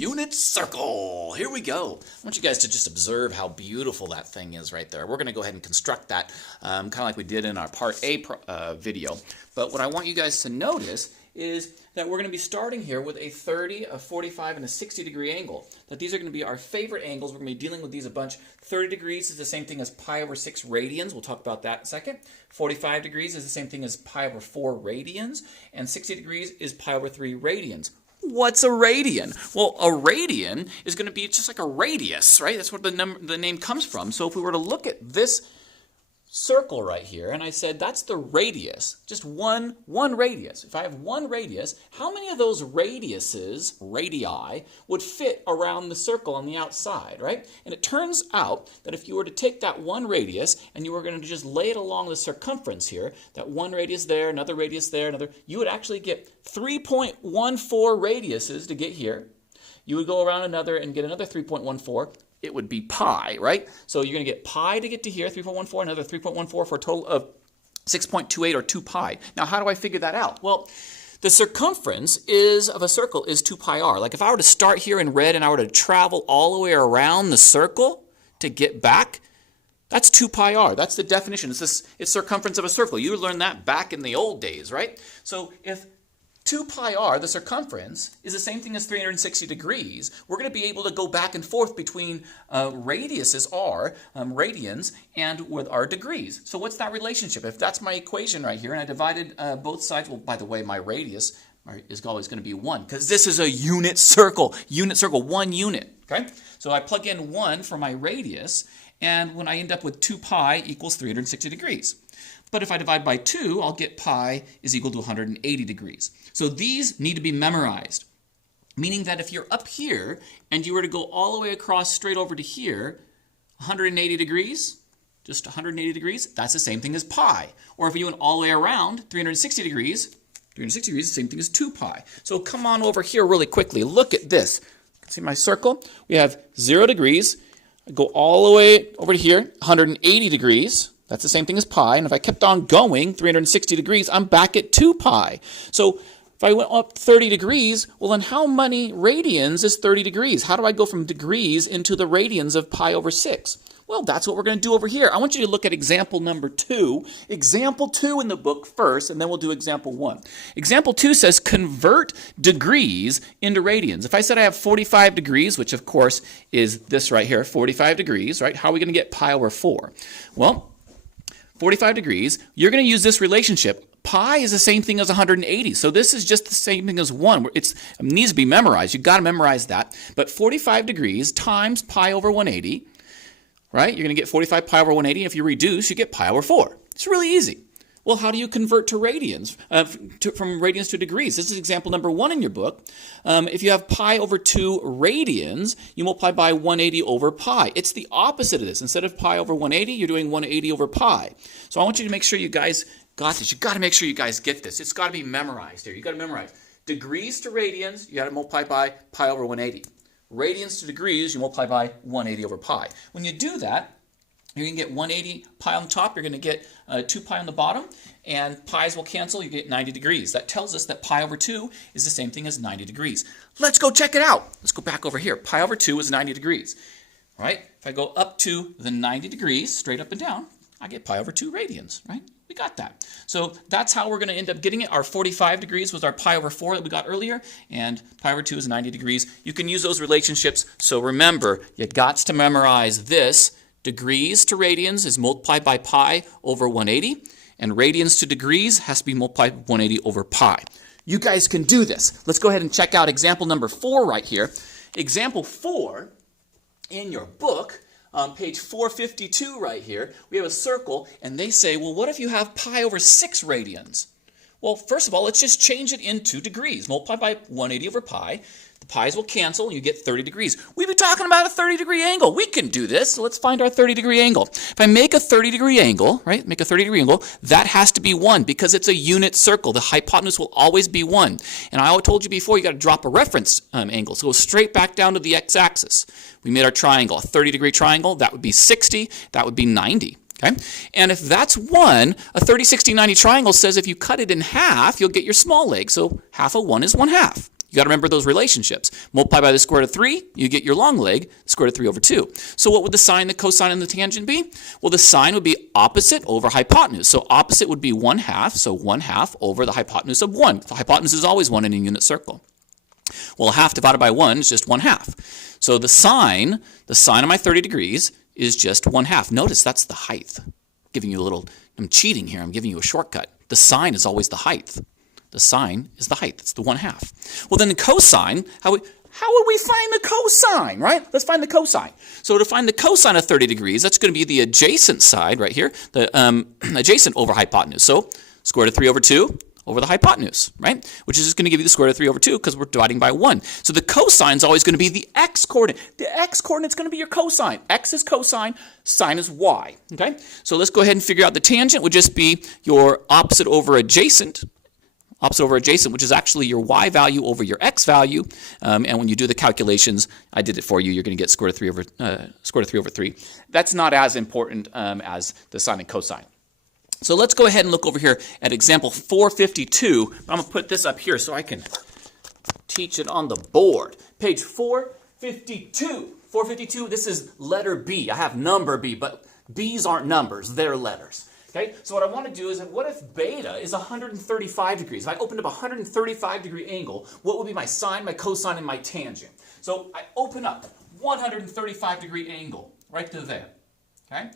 unit circle. Here we go. I want you guys to just observe how beautiful that thing is right there. We're going to go ahead and construct that kind of like we did in our Part A video. But what I want you guys to notice is that we're going to be starting here with a 30, a 45, and a 60 degree angle. That these are going to be our favorite angles. We're going to be dealing with these a bunch. 30 degrees is the same thing as pi over 6 radians. We'll talk about that in a second. 45 degrees is the same thing as pi over 4 radians. And 60 degrees is pi over 3 radians. What's a radian? Well, a radian is going to be just like a radius, right? That's where the name comes from. So if we were to look at this circle right here, and I said that's the radius, just one radius. If I have one radius, how many of those radiuses, radii, would fit around the circle on the outside, right? And it turns out that if you were to take that one radius and you were going to just lay it along the circumference here, that one radius there, another radius there, another, you would actually get 3.14 radiuses to get here. You would go around another and get another 3.14. It would be pi, right? So you're going to get pi to get to here, 3.14, another 3.14 for a total of 6.28 or 2 pi. Now, how do I figure that out? Well, the circumference of a circle is 2 pi r. Like if I were to start here in red and I were to travel all the way around the circle to get back, that's 2 pi r. That's the definition. It's circumference of a circle. You learned that back in the old days, right? So if 2 pi r, the circumference, is the same thing as 360 degrees. We're going to be able to go back and forth between radiuses r, radians, and with our degrees. So what's that relationship? If that's my equation right here, and I divided both sides, well, by the way, my radius is always going to be 1, because this is a unit circle, 1 unit, okay? So I plug in 1 for my radius, and when I end up with 2 pi equals 360 degrees. But if I divide by 2, I'll get pi is equal to 180 degrees. So these need to be memorized, meaning that if you're up here and you were to go all the way across straight over to here, 180 degrees, just 180 degrees, that's the same thing as pi. Or if you went all the way around, 360 degrees, is the same thing as 2 pi. So come on over here really quickly. Look at this. You can see my circle? We have 0 degrees. I go all the way over to here, 180 degrees. That's the same thing as pi, and if I kept on going 360 degrees, I'm back at 2 pi. So if I went up 30 degrees, well then how many radians is 30 degrees? How do I go from degrees into the radians of pi over 6? Well, that's what we're going to do over here. I want you to look at example number 2. Example 2 in the book first, and then we'll do example 1. Example 2 says convert degrees into radians. If I said I have 45 degrees, which of course is this right here, 45 degrees, right? How are we going to get pi over 4? Well, 45 degrees, you're going to use this relationship. Pi is the same thing as 180, so this is just the same thing as 1. It needs to be memorized. You've got to memorize that. But 45 degrees times pi over 180, right? You're going to get 45 pi over 180. If you reduce, you get pi over 4. It's really easy. Well, how do you convert to radians, from radians to degrees? This is example number 1 in your book. If you have pi over 2 radians, you multiply by 180 over pi. It's the opposite of this. Instead of pi over 180, you're doing 180 over pi. So I want you to make sure you guys got this. You've got to make sure you guys get this. It's got to be memorized here. You've got to memorize. Degrees to radians, you got to multiply by pi over 180. Radians to degrees, you multiply by 180 over pi. When you do that, you're going to get 180 pi on the top, you're going to get 2 pi on the bottom, and pi's will cancel, you get 90 degrees. That tells us that pi over 2 is the same thing as 90 degrees. Let's go check it out. Let's go back over here. Pi over 2 is 90 degrees, right? If I go up to the 90 degrees, straight up and down, I get pi over 2 radians, right? We got that. So that's how we're going to end up getting it. Our 45 degrees was our pi over 4 that we got earlier, and pi over 2 is 90 degrees. You can use those relationships, so remember, you got to memorize this. Degrees to radians is multiplied by pi over 180, and radians to degrees has to be multiplied by 180 over pi. You guys can do this. Let's go ahead and check out example number 4 right here. Example 4 in your book, on page 452 right here, we have a circle, and they say, well, what if you have pi over 6 radians? Well, first of all, let's just change it into degrees. Multiply by 180 over pi. The pi's will cancel, and you get 30 degrees. We've been talking about a 30-degree angle. We can do this. So let's find our 30-degree angle. If I make a 30-degree angle, right, make a 30-degree angle, that has to be 1 because it's a unit circle. The hypotenuse will always be 1. And I told you before, you got to drop a reference angle. So go straight back down to the x-axis. We made our triangle, a 30-degree triangle. That would be 60. That would be 90. Okay? And if that's 1, a 30, 60, 90 triangle says if you cut it in half, you'll get your small leg. So half of 1 is 1/2. You got to remember those relationships. Multiply by the square root of 3, you get your long leg, square root of 3 over 2. So what would the sine, the cosine, and the tangent be? Well, the sine would be opposite over hypotenuse. So opposite would be 1/2, so 1/2 over the hypotenuse of 1. The hypotenuse is always 1 in a unit circle. Well, 1/2 divided by 1 is just 1/2. So the sine of my 30 degrees is just 1/2. Notice that's the height. Giving you a little, I'm cheating here, I'm giving you a shortcut. The sine is always the height. The sine is the height. That's the 1/2. Well, then the cosine, how would we find the cosine, right? Let's find the cosine. So to find the cosine of 30 degrees, that's going to be the adjacent side right here, the adjacent over hypotenuse. So square root of 3 over 2 over the hypotenuse, right? Which is just going to give you the square root of 3 over 2 because we're dividing by 1. So the cosine is always going to be the x-coordinate. The x-coordinate is going to be your cosine. X is cosine, sine is y, okay? So let's go ahead and figure out the tangent would just be your opposite over adjacent, which is actually your y value over your x value. And when you do the calculations, I did it for you, you're going to get square root of 3 over 3. That's not as important as the sine and cosine. So let's go ahead and look over here at example 452. I'm going to put this up here so I can teach it on the board. Page 452. 452, this is letter B. I have number B, but B's aren't numbers, they're letters. Okay, so what I want to do is, what if beta is 135 degrees? If I opened up a 135 degree angle, what would be my sine, my cosine, and my tangent? So I open up 135 degree angle right to there. Okay,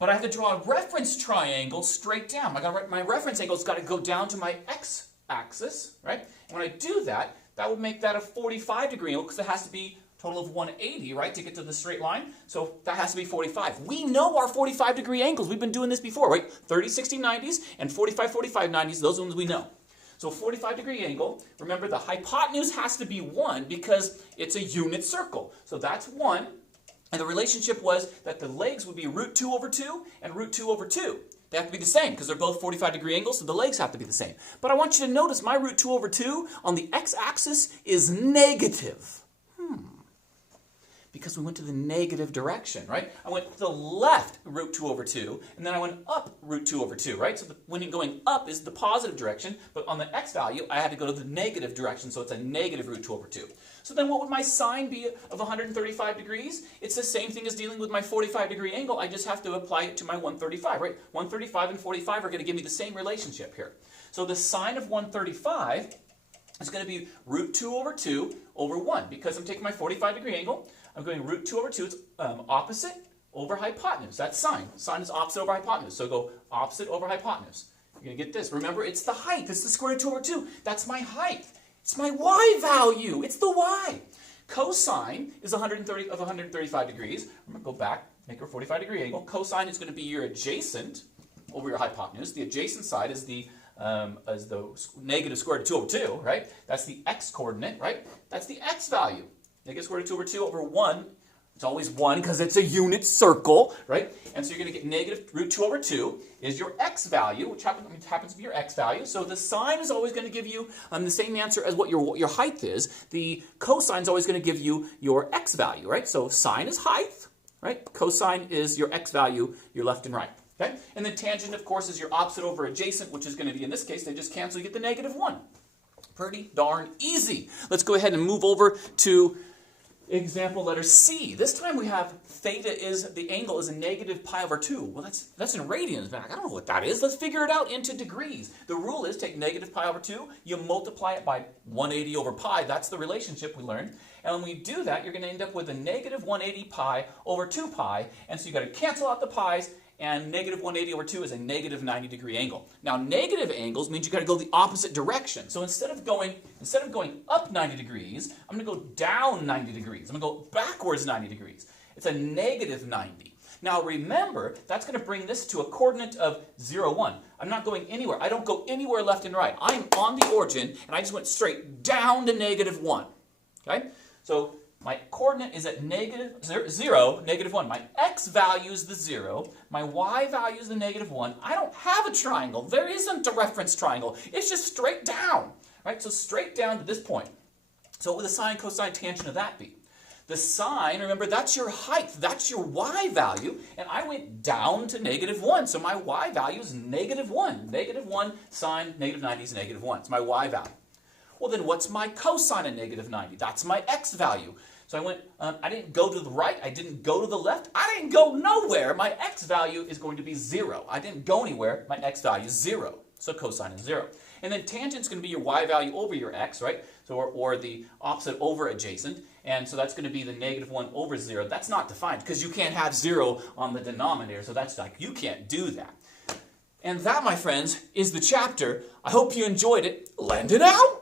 but I have to draw a reference triangle straight down. My reference angle's got to go down to my x-axis, right? And when I do that, that would make that a 45 degree angle because it has to be total of 180, right, to get to the straight line. So that has to be 45. We know our 45 degree angles. We've been doing this before, right? 30, 60, 90s, and 45, 45, 90s. Those ones we know. So 45 degree angle, remember the hypotenuse has to be 1 because it's a unit circle. So that's 1. And the relationship was that the legs would be root 2 over 2 and root 2 over 2. They have to be the same because they're both 45 degree angles, so the legs have to be the same. But I want you to notice my root 2 over 2 on the x-axis is negative. Because we went to the negative direction, right? I went to the left root 2 over 2, and then I went up root 2 over 2, right? So when going up is the positive direction, but on the x value, I had to go to the negative direction, so it's a negative root 2 over 2. So then what would my sine be of 135 degrees? It's the same thing as dealing with my 45 degree angle. I just have to apply it to my 135, right? 135 and 45 are going to give me the same relationship here. So the sine of 135 is going to be root 2 over 2 over 1, because I'm taking my 45 degree angle. I'm going root 2 over 2, it's opposite over hypotenuse. That's sine. Sine is opposite over hypotenuse. So go opposite over hypotenuse. You're going to get this. Remember, it's the height. It's the square root 2 over 2. That's my height. It's my y value. It's the y. Cosine is 130 of 135 degrees. Remember, go back, make a 45 degree angle. Cosine is going to be your adjacent over your hypotenuse. The adjacent side is the negative square root 2 over 2, right? That's the x coordinate, right? That's the x value. Negative square root 2 over 2 over 1. It's always 1 because it's a unit circle, right? And so you're going to get negative root 2 over 2 is your x value, which happens to be your x value. So the sine is always going to give you the same answer as what your height is. The cosine is always going to give you your x value, right? So sine is height, right? Cosine is your x value, your left and right. Okay? And then tangent, of course, is your opposite over adjacent, which is going to be, in this case, they just cancel, you get the negative 1. Pretty darn easy. Let's go ahead and move over to example letter C. This time we have theta is, the angle is a negative pi over 2. Well, that's in radians, but I don't know what that is. Let's figure it out into degrees. The rule is take negative pi over 2, you multiply it by 180 over pi. That's the relationship we learned. And when we do that, you're going to end up with a negative 180 pi over 2 pi. And so you've got to cancel out the pi's, and negative 180 over 2 is a negative 90 degree angle. Now, negative angles means you've got to go the opposite direction. So instead of going up 90 degrees, I'm going to go down 90 degrees. I'm going to go backwards 90 degrees. It's a negative 90. Now remember, that's going to bring this to a coordinate of 0, 1. I'm not going anywhere. I don't go anywhere left and right. I'm on the origin, and I just went straight down to negative 1. Okay? So my coordinate is at negative 0, negative 1. My x value is the 0. My y value is the negative 1. I don't have a triangle. There isn't a reference triangle. It's just straight down. Right? So straight down to this point. So what would the sine, cosine, tangent of that be? The sine, remember, that's your height. That's your y value. And I went down to negative 1. So my y value is negative 1. Negative 1 sine negative 90 is negative 1. It's my y value. Well, then what's my cosine of negative 90? That's my x value. So I went, I didn't go to the right, I didn't go to the left, I didn't go nowhere. My x value is going to be 0. I didn't go anywhere, my x value is 0. So cosine is 0. And then tangent's going to be your y value over your x, right? So, or the opposite over adjacent. And so that's going to be the negative 1 over 0. That's not defined because you can't have 0 on the denominator. So that's like, you can't do that. And that, my friends, is the chapter. I hope you enjoyed it. Lend it out!